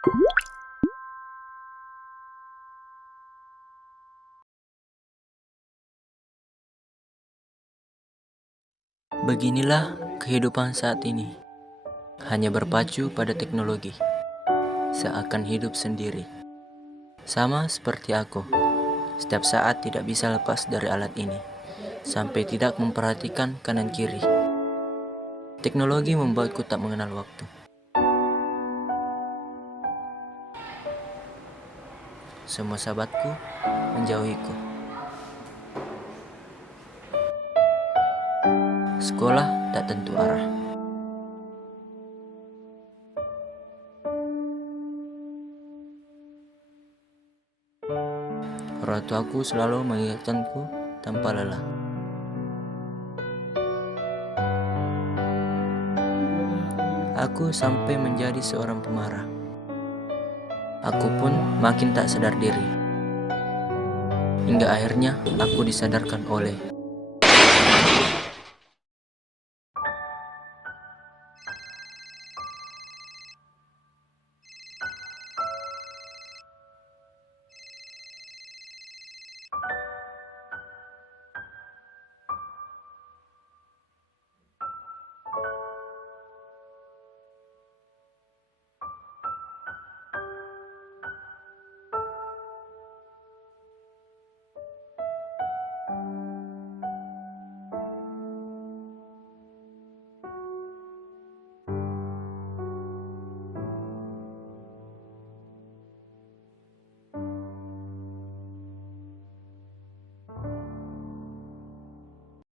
Beginilah kehidupan saat ini, hanya berpacu pada teknologi, seakan hidup sendiri. Sama seperti aku, setiap saat tidak bisa lepas dari alat ini, sampai tidak memperhatikan kanan kiri. Teknologi membuatku tak mengenal waktu. Semua sahabatku menjauhiku. Sekolah tak tentu arah. Orang tuaku selalu mengingatkanku tanpa lelah. Aku sampai menjadi seorang pemarah. Aku pun makin tak sadar diri. Hingga akhirnya aku disadarkan oleh